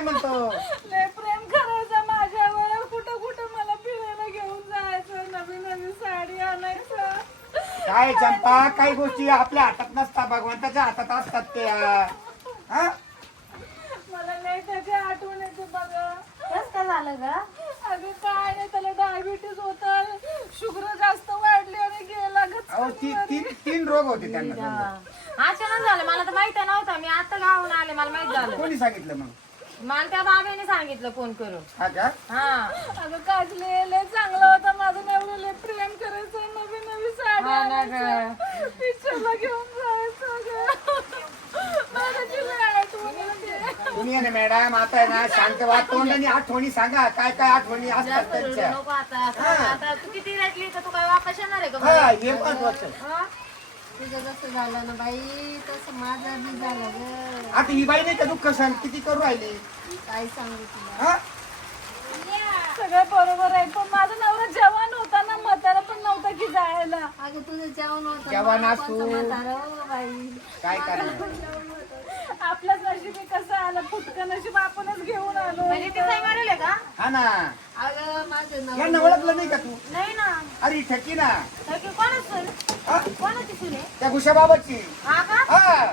काय म्हणतो? लय प्रेम करायचं माझ्यावर. कुठं कुठं मला फिरायला घेऊन जायचं नवीन नवीन साडी आणायचं. काय चंपा काही गोष्टी आपल्या हातात नसतात भगवंताच्या हातात असतात ते हा? मला लय त्याची आठवण येते बघा. कस काय झालं ग? अगं काय नाही त्याला डायबिटीज होत शुगर जास्त वाढली आणि गेला अहो ती. तीन तीन रोग होते त्यांना समजा. अचानक झालं मला तर माहीत नव्हतं. मी आता गावून आले मला माहीत झालं. कोणी सांगितलं मग? मला त्या बाबाने सांगितलं फोन करून. हा का? हा. अगं काजले लय चांगलं होतं. माझं नवरं लय प्रेम करायचं नवीन नवीन साडी हा ना आणायचं पिक्चरला घेऊन जायचं गं. मला त्याची लय आठवण येते. तुम्ही आहे ना मॅडम आता आहे ना शांत तोंडाने आठवणी सांगा. काय काय आठवणी असतात जास्त रडू त्यांच्या? नको आता. आता तू किती रडली तर तू काय वापस येणार आहे का हा मला? हे महत्वाचं हा? तुझं जसं झालं ना बाई तसं माझं बी झालं ग. आता ही बाई नाही का दुःख सण किती करू राहिली? काय सांगू तुला? हा? सगळं बरोबर आहे पण माझा नवरा जवान होता ना म्हातारा पण नव्हता की जायला. अगं तुझं जेवण होतं जेवण असू. म्हातारं? हो बाई. काय करणार? आपलंच नशिबी कसं आलं? फुटकं नशीब आपणच घेऊन आलो. म्हणजे ती काय मरेल का? हा ना. अगं माझं नाव यांना ओळखलं नाही का तू? नाही ना. अरे ठकी ना. तर की कोणाच सून? हा? कोणाची सून आहे? त्या गुशाबाबाची. हा का? हा.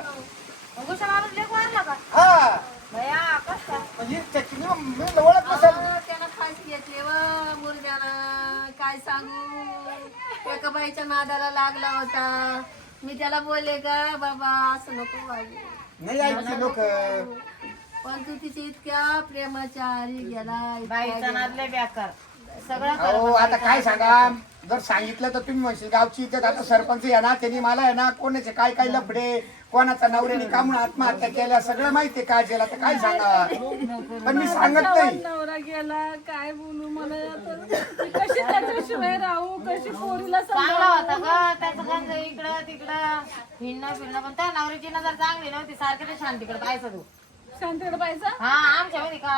गुशा माणूस लेख मारला का? हा. भया कस काय? म्हणजे ठकी ना मी म्हणलं ओळख नसेल अहो, त्यानं फाशी घेतली व मुलग्यानं काय सांगू? एका बाईच्या नादाला लागला होता. मी त्याला बोलले का बाबा असं नको वागू. नाही ऐकले लोक पण तू तिच्या इतक्या प्रेमाच्या आरी गेला इतक्या बाईचा नादले बेकार सगळं अहो आता काय सांगा जर सांगितलं तर तुम्ही म्हणशील गावची इज्जत आता सरपंच आहे ना त्यांनी मला आहे ना कोणाचे काय काय लफडे कोणाचा नवऱ्याने कामून आत्महत्या केल्या सगळं माहितीये काय जेला तर काय सांगा? पण मी सांगत नाही. नवरा गेला काय बोलू मला आता? मी कशी त्याच्याशिवाय राहू? कशी पोरीला चांगला सांभाळू? होता का त्याचं गंज इकडं तिकडं हिंडणं फिरणं पण त्या नवऱ्याची नजर चांगली नव्हती सारखी ते शांतीकडे पाहायचं तू. शांतीकडे पाहिजे हा आमच्या मध्ये का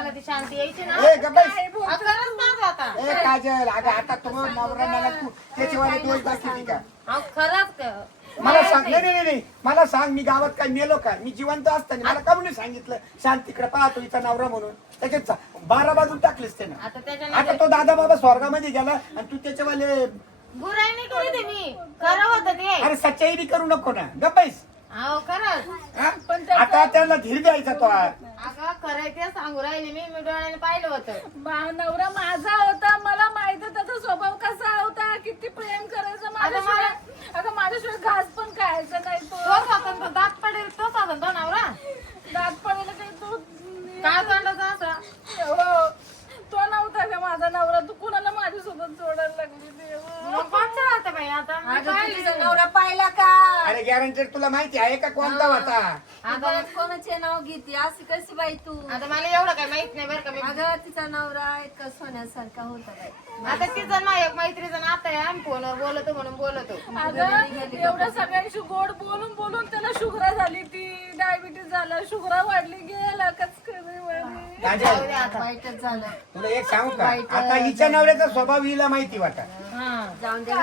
कामाला ती शांती यायची ना. ए गबाई अगं, खरंच माझं आता ए काजल अगं आता तो नवरा मला तू त्याच्यावर दोष दाखवती का? अहो, खरंच क- मला सांग नाही नाही नाही मला सांग मी गावात काय मेलो का? मी जिवंत असताना मला का म्हणून सांगितलं? शांत तिकडे पाहतो इथं नवरा म्हणून. त्याच्यात जा- बारा बाजून टाकलेस त्यानं. आता त्याच्याने आता तो दादा बाबा स्वर्गामध्ये गेला आणि तू त्याच्यावाले बुराई नाही केली ते मी. खरं होतं ते. अरे सच्चाई बी करू नको ना. गप्पाईस अहो खरंच. पण आता त्याला धीर द्यायचा तो आज. अगं खरं ते सांगू राहिले मी मी डोळ्याने पाहिलं होतं. नवरा माझा होता मला माहीत आहे त्याचा स्वभाव कसा होता किती प्रेम करायचं माझ्याशिवाय अगं माझ्याशिवाय घास पण खायचा नाही तो तो स्वतंत्र दात पडेल तो स्वतंत्र नवरा दात पडायला काही तो काय तोंडाचा असा हो तो नव्हता का माझा नवरा तू कुणाला माझ्यासोबत जोडायला लागली देव मग कोणचं राहतं बाई आता मी अगं तू पाहिलं. तिचा नवरा पाहिला का अरे गॅरंटेड तुला माहिती आहे का कोणता होता अगं कोणाचे नाव घेते अशी कशी बाई तू आता मला एवढं काही माहीत नाही बरं का मी अगं तिचा नवरा इतका सोन्यासारखा होता बाई आता तिचं ना एक मैत्रीचं नातं आहे आम्ही फोनवर बोलतो म्हणून बोलतो अगं एवढ्या सगळ्यांशी गोड बोलून बोलून त्याला शुगरा झाली ती. डायबिटीस झाला शुगरा वाढली गेला वाईटच झालं. तुला एक सांगू का? आता हिच्या नवऱ्याचा स्वभाव हिला माहिती वाटा. हा. जाऊन दे. ते.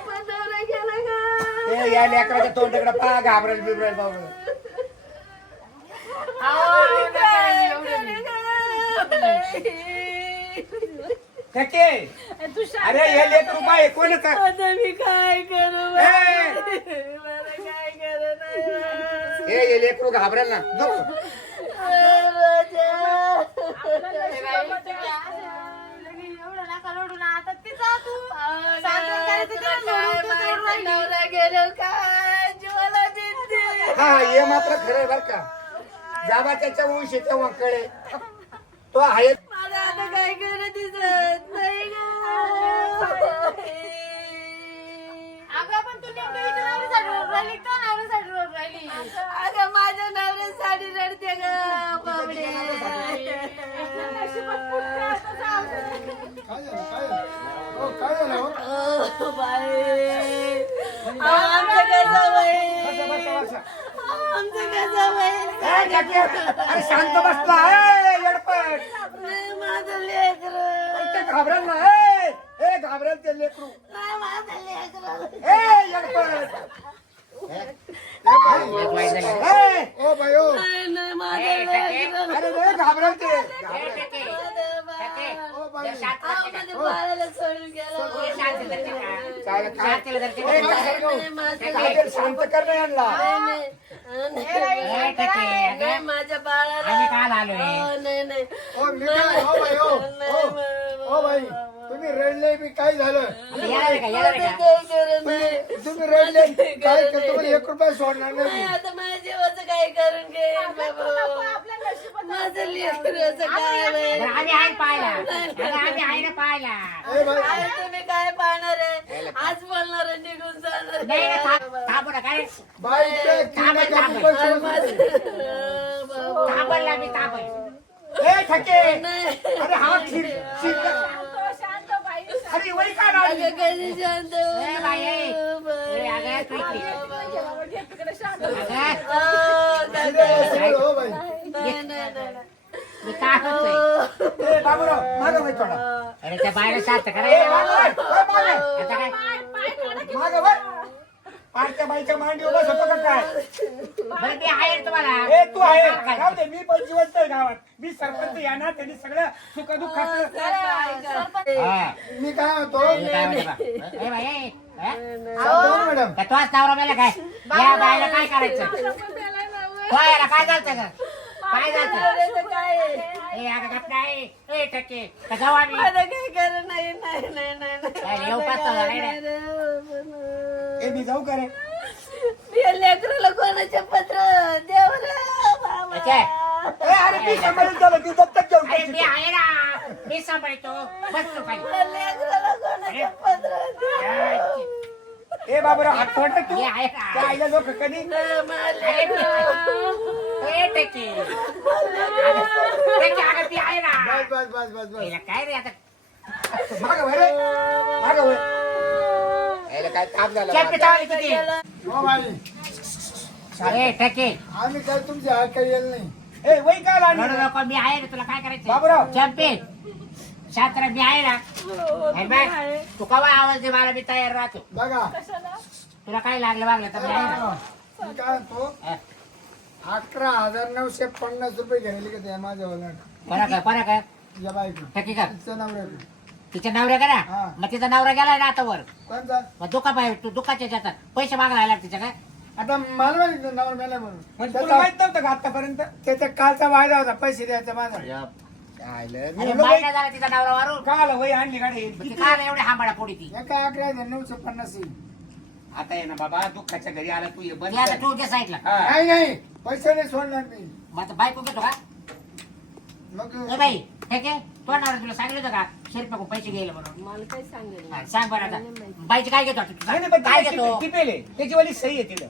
पण नवरा गेला गं. ते या लेकराच्या तोंडाकडे पा घाबरेल बिबरेल बाबा अरे हे लेकरू पाय कोणच आता मी काय करू ए! मला काय करू हे हे घाबरेल ना जाऊ. का हा हे मात्र खरं आहे बर का जाबा त्याच्या वंश आहे तेव्हा कळे तो आहे. मला आता काय करू दिसत नाही गं. अगं, पण तू नेमकं हिच्या नवऱ्यासाठी रडू राहिली का नवऱ्यासाठी रडू राहिली? अगं माझ्या नवऱ्यासाठी रडते ग बाबडे. O by. आमचं कसं बाई? बसा, बसा, बसा. आमचं कसं बाई? ए, ठके, अरे शांत बसला घाबरेल ना ए ए घाबरेल ते लेकरू. ए एकपट ओ बायो. अरे घाबरेल ते. कर. ना यांना. माझ्या बाळाला. आलोय. ओ बाई तुम्ही रडले मी काय झालं. तुम्ही रडले काय तुम्हाला एक रुपया सोडणार नाही, आता माझ्या जीवाचं काय करून घे माझं लेकराचं काय आम्ही आहे पाहायला अगं, आम्ही आहे ना पाहायला ए बाई काय तुम्ही काय पाहणार आहे? आज बोलणार आहे, निघून जाणार. बाई मी ए ठके. अरे हा खीर खीर शांत शांत बाई अरे वही का ए, ए. ए, हो ए बाबूराव मागं वही थोडा. अरे त्या बाहेर शांत ए करा मागं वळ, वळ मागं. आता काय मागं वळ. पारच्या बाईच्या मांडी उभा होतो काय? बरं मी आहे तुम्हाला. ए तू आहे. राहू दे मी पण जिवंत आहे गावात. मी सरपंच या ना त्यांनी सगळं सुख दुःखाचं हा. मी काय होतो हे काय म्हणते बा? ए, बाई, ए, ए? शांत मॅडम. का तोच नवरा मेला काय? या बायला काय करायचं? तो याला काय झालं का काय झालं? ए अगं गप नाही. ए टक्के का जाऊ आम्ही? काय करू नाही नाही नाही नाही नाही. काय येऊ पाहतो का रे? ए मी जाऊ का रे? लेकराला कोणाचे पत्र देव रे बाबा. अच्छा. ए अरे मी सांभाळून झालं मी दत्तक घेऊन अरे टाकीन. मी आहे ना. मी सांभाळतो. बस तू खाली. या लेकराला कोणाचे पत्र देव. ए बाबूराव हात रे तू. मी आहे ना. त्या आईला जो कधी? अरे मी ए अगं मी आहे ना. बस बस बस बस बस. याला काय रे आता? मागं वळ रे. मागं वळ. याला काय ताप झाला चेप माझा. चावली किती? हो बाई. ए टक्के आम्ही काय तुमची हात काही येईल नाही. ए वही का रडू लागली नको मी आहे रे तुला काय करायचं बाबूराव. चंपे शास्त्र मी आहे ना? हे बघ, तू कवा आवाज दे मला मी तयार राहतो. बघा. तुला काय लागलं वागलं तर मी आहे ना? मी काय म्हणतो? हा. अकरा हजार नऊशे पन्नास रुपये घ्यायले का माझ्या आहे फरक आहे. या बाईक टक्के का? तिचं नवऱ्याकडे तिच्या नवऱ्या का हा. ना मग तिचा नवरा गेलाय ना आता वर. कोणता मग दुखा पाहिजे तू दुखाच्या जातात पैसे मागायला लागले तिच्या काय? आता मला माहिती नाही नवरा मेला म्हणून. म्हणजे त्याचा- तुला माहीत नव्हतं का आतापर्यंत? त्याचा कालचा वायदा होता पैसे द्यायचा माझा. काय अरे झाला तिचा नवरा वारून. काय आलं वही आणली गाडी? मग ती काय एवढे हांबाडा पोडी ती. एका अकरा हजार नऊशे पन्नास येईल. आता ये ना बाबा दुःखाच्या घरी आला तू ये बस ती आता तू घे साईडला हा. नाही नाही पैसे नाही सोडणार मी. मग आता बायको घेतो का? मग ए बाई ठीक आहे तो नवरा तुला सांगितलं होतं का? शिरपे पैसे घ्यायला म्हणून. मला काय सांगेल हा, सांग बरं आता. बाईची काय घेतो? आता तू? नाही नाही, पण काय तिला घेतो? टिप- टिपेल आहे. त्याची वाली सही आहे तिला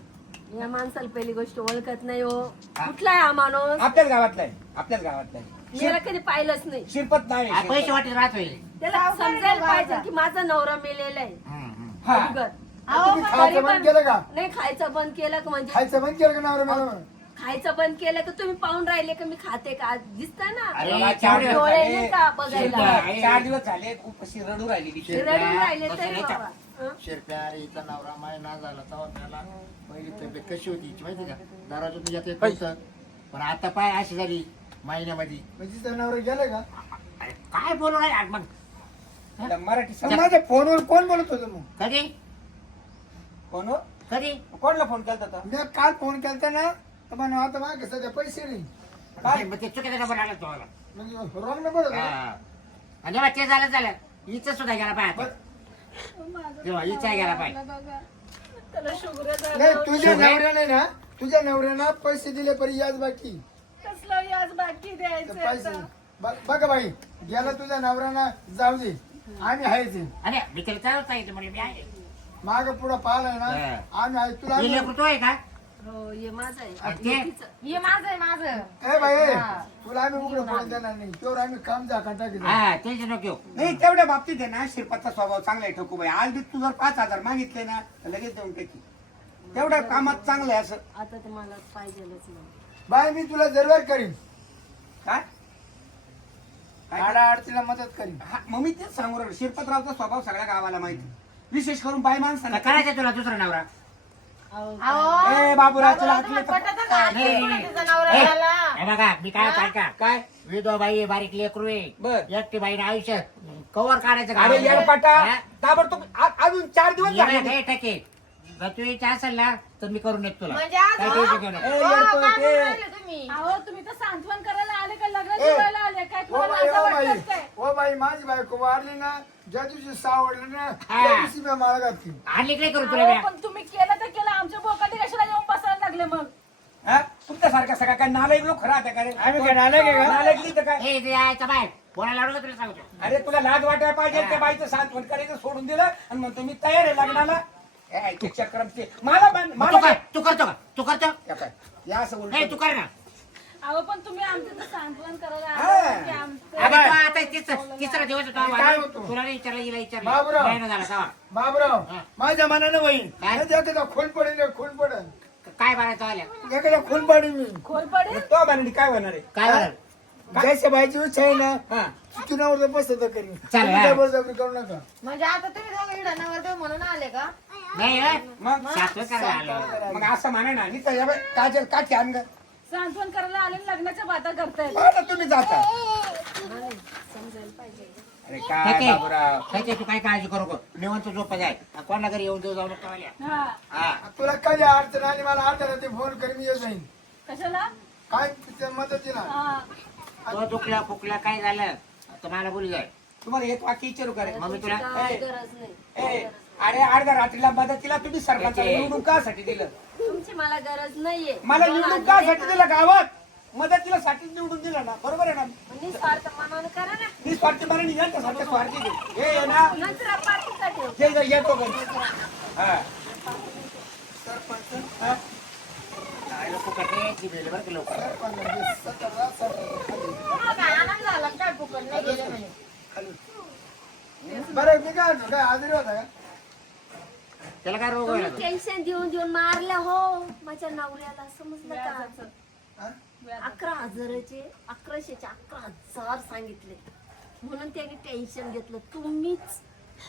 या माणसाला पहिली गोष्ट ओळखत नाही हो. कुठला आहे हा माणूस? आपल्याच गावातला आहे. आपल्याच गावातला आहे. मी याला कधी पाहिलंच नाही. शिरपत नाही. हा, पैसे वाटत राहतोय त्याला समजायला पाहिजे की माझा नवरा मेलेला आहे. हा. अगोदर. तुम्ही अहो, खायचं तरी बंद पण- केलं का? नाही खायचं बंद केलं का म्हणजे? खायचं बंद केलं का नवरा मेला? खायचं बंद केलं का तुम्ही पाहून राहिले का मी खाते का? दिसत ना. अरे बाबा, चार चार दिवस डोळे झाले. नाही का बघायला. चार दिवस झाले खूप अशी रडू राहिली ती शिरप्या, रडून राहिले तरी बाबा. हं? शिरप्या हिचा नवरा माय ना झाला तेव्हा त्याला. पहिली तब्येत कशी होती हिची माहिती का? दाराच्या तुझ्यात येत नव्हतं. पण आता पाय अशी झाली महिन्यामध्ये. म्हणजे तिचा नवरा गेला का? अरे, काय बोलू नाही यार मग? तिला मराठी समज माझ्या फोनवर कोण बोलत होतं मग? कधी? कोण हो? कधी? कोणला फोन केला होता मी काल फोन केलता ना. तर आता सध्या पैसे नाही काय? मग ते चुकीचा नंबर लागला तुम्हाला म्हणजे रॉंग नंबर होता हा. आणि जेव्हा ते झालं झालं हिचं सुद्धा गेला पाय तेव्हा हिचा गेला पाय त्याला शुगर नाही तुझ्या नवऱ्याने ना तुझ्या नवऱ्यानं पैसे दिले परी याच बाकी कसलं याच बाकी तर द्यायचं पैसे आता. ब- बघ बाई गेला तुझ्या नवऱ्यानं जाऊ दे आम्ही आहेच अरे मी त्याला चालत म्हणजे मी आहे माग पुढं पाहिलंय ना हा. आम्ही आहे तुला आम्ही- लेकरू तो आहे का हो माझं आहे. आणि ते हे माझं आहे माझं. ए बाई ए, तुला आम्ही उघडं पडून देणार नाही. तेवढं आम्ही काम जा टाकी हा टेन्शन नको घेऊ. नाही तेवढ्या बाबतीत आहे ना शिरपतचा स्वभाव चांगला आहे ठकूबाई. आज बी तू जर पाच हजार मागितले ना तर लगेच देऊन टाकी. तेवढ्या कामात चांगलं आहे असं. आता ते मला पाहिजेलच नाही. बाई मी तुला जरूर करीन. काय? काय? आडा अडचणीला मदत करीन. हा, मग मी तेच सांगू राहिलो. शिरपतरावचा स्वभाव सगळ्या गावाला माहिती विशेष करून बाय माणसाला. करायचं तुला दुसरा नवरा? ए बाबूराव तुला आठवलं हे बघा मी काय काय का काय? विधवा बाई बारीक लेकरू आहे. बर. एकटी बाईने आयुष्य कवर काढायचं अरे हा? ताबडतोब आ- अजून चार दिवस ये झाले. हे टके जर तू इच्छा असेल ना तर मी करून येतो तुला. म्हणजे आज काय हो? टेन्शन घेऊ नको. ए, हो, येडपट, काय ए. बोलून राहिले तुम्ही. अहो तुम्ही तर सांत्वन करायला आले का? लग्न ए. जेवायला आले? काय ओ तुम्हाला बाई असं ओ बाई. वाटतं काय ओ बाई माझी बायको वाढली ना ज्या दिवशी सावडली ना हा. त्या दिवशी मी माळ घातली आणली काय करू तुला अहो, म्या? पण तुम्ही केलं तर केलं आमच्या बोकाटी कशाला येऊन बसायला लागले मग हा? तुमच्यासारखा सगळा काय नालायक लोक खरा आता आम्ही काय नालायक आहे का? तर काय बोलायला लावलं का तुला सांगतो अरे तुला लाज वाटायला पाहिजे त्या बाईचं सांत्वन करायचं सोडून दिलं आणि म्हणतो मी तयार आहे लग्नाला ऐक, चक्कर ते मला मग तू मला कर तू करतो का तू करतो या काय? या असं नाही तू उलट कर ना अहो पण तुम्ही आमचं तर सांत्वन करायला हा. आले की आमचं अगं तो आता तिसरा तिसरा दिवस होता काय? तुला नाही विचारलं हिला विचारलं बाबूराव. महिना झाला तेव्हा. बाबराव हा. माझ्या मनानं होईल काय? नाही खून पडेल खून पडेल काय बारायचं आल्या? एखादा खून पडेल मी. खोल पडेल तो म्हणणी काय होणार आहे? काय बरं जैसे बाईची इच्छा आहे ना हा चुनावर बसत करीन. चालेल, हा. करू नका. म्हणजे आता तुम्ही दोघं इडा नवरदेव म्हणून आले का? नाही हे? मग? सासू करायला आलो. मग असं म्हणा ना नाही तर या बाई, काजल काठी आण ग. सांत्वन करायला आले आणि लग्नाच्या बाता करतायत. तुम्ही जाता. अरे काय ठेके. बाबूराव? ठेके, तू काय काळजी करू नको? निवंत झोपा जाय. कोणा घरी येऊन देऊ जाऊ नको आल्या. हा. हा. तुला कधी अडचण आली मला आठवलं ते फोन कर मी येत जाईन कशाला? काय त्या मदतीला? हा. तो दुखला फुकला काय झालं? तर मला बोलू जाय. तुम्हाला एक वाक्य विचारू का रे? मग मी तुला काय गरज नाही. ए, अरे अर्ध्या रात्रीला मदतीला तुम्ही सरपंचाला. निवडून कासाठी दिलं? तुमची मला गरज नाहीये. मला निवडून कासाठी दिलं गावात? मदतीला साठी निवडून दिलं ना. बरोबर आहे ना? निस्वार्थ मनानं करा ना. मी स्वार्थी मला सारखं स्वार्थी नाही. हे ये ना? नंतर पार्टीचा ठेव. जे जे येतो. हा. हा. बेल बरं का तुम्हाला काय आनंद झाला का काय फुकट नाही गेले म्हणे. बरं मी काय म्हणतो, काय आजारी होता का? त्याला काय रोग व्हायला टेन्शन देऊन देऊन मारल्या हो माझ्या नवऱ्याला. समजलं का? अकरा हजाराचे अकराशेचे अकरा हजार सांगितले. म्हणून त्याने टेन्शन घेतलं. तुम्हीच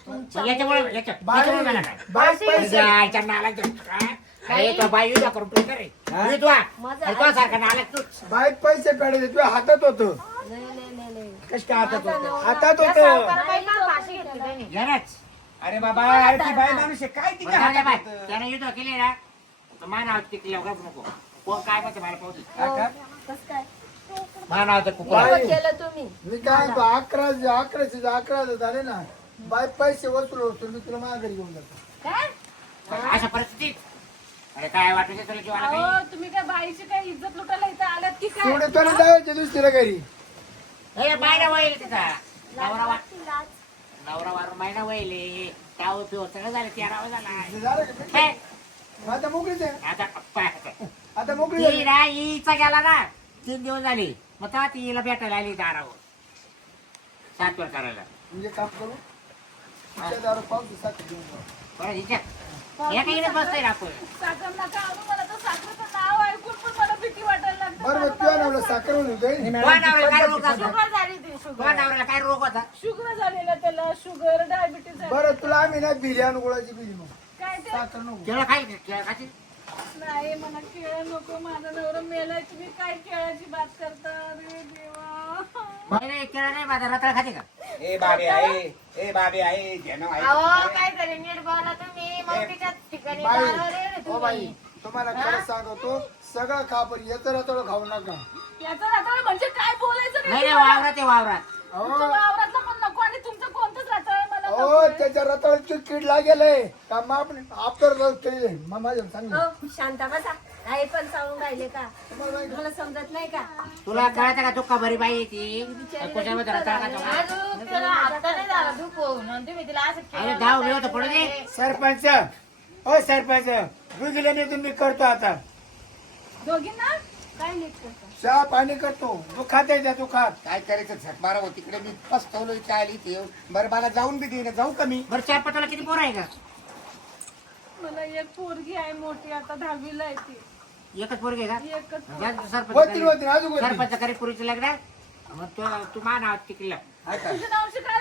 तुमच्या याच्यामुळे याच्या- याच्यामुळे मला काय बाई पैसे जायच्या नालायक काय? अरे तो बाई युद्ध करून ठेवतो रे? विधवा. माझा अरे तो सारखा नालायक तूच बाईक पैसे काढले तुझ्या हातात होत. नाही नाही नाही नाही. कश काय हातात होतं? हातात. अरे बाबा अरे ती बाई माणूस आहे. काय तिच्या बरं झालं हातात बाय. होतं? त्यानं युद्ध केले ना. तर मानाव तिकडे लवकर नको. कोण काय म्हणते मला पाहू दे. हा का? कसं काय? मानाव तर कुकर. बाई. केव्हा केलं तुम्ही. मी काय म्हणतो अकरा अकराशे अकरा हजार झाले ना बाईक पैसे वसूल होतो मी तुला माझ्या घरी घेऊन जातो. काय? अशा परिस्थितीत? अरे काय वाटतं तुला जीवाला काही? अहो तुम्ही काय बाईची काय इज्जत लुटायला इथं आल्यात की काय? सोडे तुला जायच्या दुसरीला घरी. ए, महिना वईल तिचा नवरा वा-. नवरा वारून महिना वहिले त्यावर पिवर सगळं झालं तेरावा झाला ते झालं का? हे, आता मोकळीच आहे. आता पाय- आता मोकळी ती झाली. ना हिचा गेला ना. तीन दिवस झाले. मग तेव्हा ती हिला भेटायला आली दारावर. सातवर करायला. म्हणजे काम करू. तिच्या दारू पावसा साठी घेऊन जाऊ. बरं हिच्या या काही बसतोय ना आपण? साखर नका आणू मला तर साखरेचं नाव ऐकून पण मला भीती वाटायला लागते. बरं मग तुझ्या नवला साखर होऊन जाईल. तुझ्या नवऱ्याला काय रोग होता शुगर झाली ती शुगर. तुझ्या नवऱ्याला काय रोग होता? शुगर झालेलं त्याला शुगर डायबिटीज बरं तुला आम्ही ना बिर्याणी गोळाची बिली मग. काय ते? साखर नको. केळं खाईल का? केळं खाशील? नाही मला केळं नको माझा नवरा मेलाय तुम्ही काय केळाची बात करता? रे देवा. नाही, नाही, केळं नाही माझा रताळ खाते का? ए बाबे आहे ए बाबे आहे घेणं अहो आहे काहीतरी नीट बोला तुम्ही मग तिच्या ठिकाणी बाई हो बाई तुम्ही. तुम्हाला खरं सांगतो सगळं खा पण येतं राहतं खाऊ नका. याचा म्हणजे काय बोलायचं नाही? वावरात आहे वावरात. पण नको आणि तुमचं कोणतंच रात्र मला हो. त्याच्या रताळची कीड लागेलय. का मग आपण माझ्या सांग हो शांता बसा. नाही पण सांगून राहिले का? तुम्हाला माहिती समजत नाही का? तुला कळतं का तू कबरी बाई आहे ती? कुशामध्ये का? अजून त्याला आता नाही झाला दुखवून आणि तुम्ही तिला असं अरे केलं धाव मिळवतो पडू दे. सरपंच. हो सरपंच. नाही तुम्ही करतो आता. दोघींना? काय नीट करता? चहा पाणी करतो. दुखात आहे त्या दुखात काय करायचं? झक मारा तिकडे मी पस्तवलो इथे आली येऊन. बरं मला जाऊन बी दे जाऊ का मी? बरं चार पटाला किती पोरं आहे का? मला एक पोरगी आहे मोठी. आता दहावीला आहे ती. एकच पोरगी आहे का? एकच सरपंच होतील घरी- होतील अजून होतील. सरपंच करी पुरीचं लग्न. मग तू तू मान आहोत तिकडला? तुझ्या काय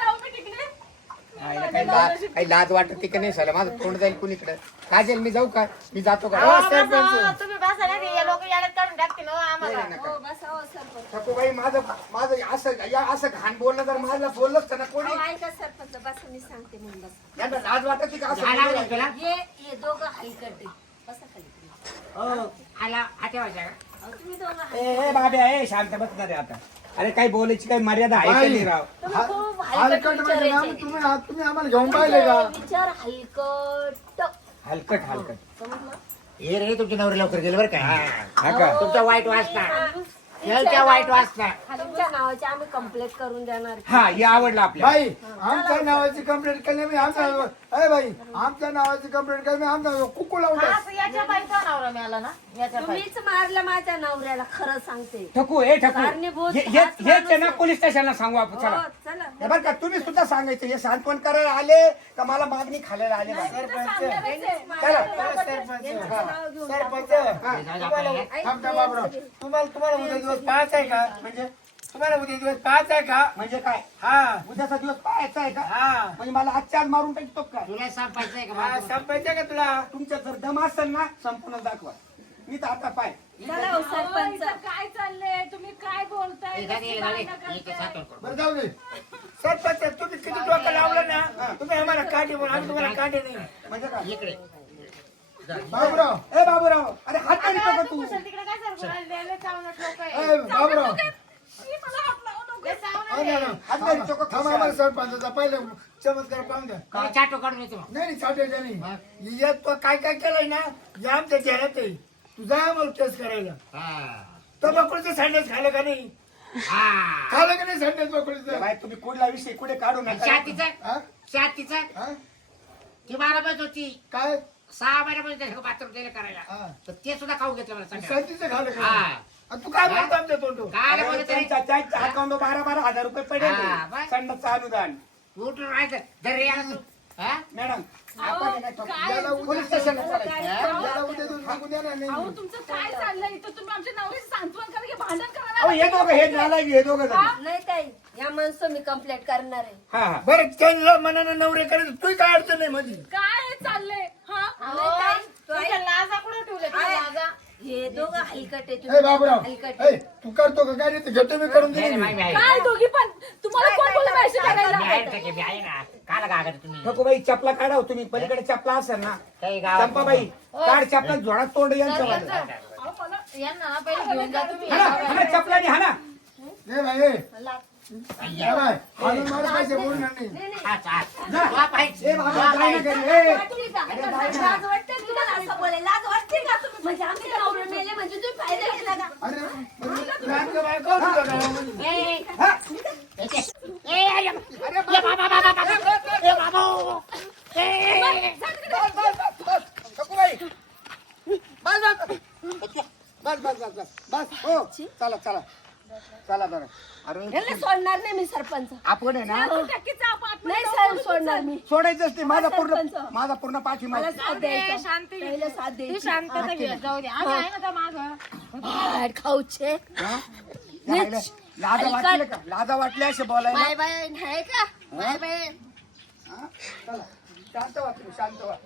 आईला काही लाज काही लाज वाटत का नाही साला माझं तोंड जाईल कुणीकडे? काजल मी जाऊ का? मी जातो का? बसा, तुम्ही बसा ना ते लोक याड्यात काढून टाकतील हो आम्हाला. हो बसा हो सरपंच ठकूबाई माझं माझं असं या असं घाण बोलणं जर माझं बोललंच तर ना कोणी अहो, ऐका सरपंच बसा मी सांगते म्हणून बसा. यांना लाज वाटत का असं झाला बोलायला? म्हणे तुला? ये ये दोघं हलकटे बसा खाली तुम्ही. हो आला का? अहो, तुम्ही दोघं ए ए, बाब्या ए शांत बस ना रे आता. अरे काही बोलायची काही मर्यादा आहे का नाही राव? तुम्ही खूप हलकट हलकट म्हणजे. तुम्ही तुम्ही आम्हाला घेऊन पाहिले का? विचार हलकट. हलकट हलकट. समजलं? हे रे तुमची नवरी लवकर गेली बरं का? हा का? तुमचा वाईट वाचता यांच्या वाईट वाचता तुमच्या नावाची आम्ही कंप्लेंट करून देणार. हा हे आवडलं आपल्याला. बाई आमच्या नावाची कंप्लेंट केली मी आमच्या अरे बाई आमच्या नावाची कंप्लेंट केली मी आमचा कुकू लावला असं याच्या बाईचा नवरा मिळाला ना? याच्या बाई. तुम्हीच मारलं माझ्या नवऱ्याला खरं सांगते. ठकू ए ठकू. कारणीभूत हे- हे- हाच हेच माणूस आहे ना आहे. पोलीस स्टेशनला सांगू आपण हो चला. चला हे बरं का तुम्ही सुद्धा सांगायचं हे सांत्वन करायला आले का मला मागणी खायला आले? चला. सरपंच. सरपंच बाबराव तुम्हाला तुम्हाला उद्या दिवस पाच आहे का? म्हणजे तुम्हाला उद्या दिवस पाच आहे का? म्हणजे काय? हा. उद्याचा दिवस पाहायचा आहे का? हा. म्हणजे मला आजच्या आज मारून टाकतो काय? तुला संपायचंय का हा, माझं? संपायचं का तुला? तुमच्या जर दम असेल ना संपूर्ण दाखवा. मी तर आता पाय. चला हो सरपंच. काय चाललंय? तुम्ही काय बोलताय? करू. बरं जाऊ दे. सरपंच तुम्ही किती डोकं लावलं ना? तुम्ही आम्हाला काढे बोल आम्ही तुम्हाला काढे नाही म्हणजे काय? इकडे. बाबराव. ए बाबूराव. अरे हात तरी का तू तिकडे बाबराव. हो थांबा आम्हाला सरपंचाचा पहिले चमत्कार पाहून द्या. चाटो काढून येतो. नाही नाही चाटायचं नाही. यात तो काय काय केलंय ना या आमच्या चेहऱ्यात आहे. तुझा आम्हाला टेस्ट करायला. हा. तो बकुळचं सँडविच खाल्लं का नाही? हा. खाल्लं का नाही सँडविच बकुळचं बाय तुम्ही कुठला विषय कुठे काढू नका. शातीचा? हा? शातीचा? हा? ती मला म्हणत होती काय? सहा महिन्यामध्ये बाथरूम दिलं करायला. तर ते सुद्धा खाऊ घेतलं मला सगळं शांतीचं खाल्लं का हा. आणि तू काय बोलतो आमच्या तोंडू काय अरे, बोलत रे? त्यांच्या त्यांच्या अकाउंट बारा बारा हजार रुपये पडेल हा, बाय. संडासचं अनुदान उठून राहायचं दर या तू हा? मॅडम पोलीस स्टेशनला चालायचं. याला उद्या दिवस निघून देणार अहो नाही तुमचं काय चाललंय? इथं तुम्ही आमच्या नवरीचं सांत्वन करा की भांडण अहो करायला हे दोघं हे नालायक हे दोघं जण. नाही ताई या माणसं मी कंप्लेंट करणार आहे. हा हा. बरं त्यांना मनानं नवरे करायचं तू काय अडचण नाही माझी? काय चाललंय? हा? नाही ताई, तो तुझ्या आहे- लाजा कुठे ठेवल्या तुझ्या लाजा. हे दोघं हलकट आहे ए बाबराव. हलकट. ए तू करतो का? काय नाही ते घट्ट मी करून दिली मी. काय दोघी पण? तुम्हाला कोण बोललं पैसे करायला ना. चपला काढा हो तुम्ही. पलीकडे चपला असेल ना. चंपाबाई काढ चपला जोडात तोंड यांचं वालं. यांना ना पहिले घेऊन जा तुम्ही. हाना हाना चपलाने हाना ए बाई ए. ए बाई हाणून नाही ए बाबा ए लाज वाटते असं बोलायला? लाज वाटते का तुम्ही म्हणजे आमचे नवरे मेले म्हणजे तुम्ही फायदा घेतला का अरे म्हणजे होती का बस बस बस बस बस बस बस बस बस बस हो चला चला चला बरं. अरे सोडणार नाही मी सरपंच. आपण आहे ना? नाही सर सोडणार मी. सोडायचंच नाही माझा पूर्ण सरपंच. माझा पूर्ण पाठिंबा मला साथ द्यायचा. शांती पहिलं साथ तू द्यायची. शांतता घे. जाऊ दे. आम्ही आहे ना त्या मागं? भाड खाऊचे. हा? लाजा लाजा वाटले का? लाजा वाटले असे बोलायला? बाय बाय नाही का? Bye bye. हा? चला. शांत तुम्ही शांत व्हा.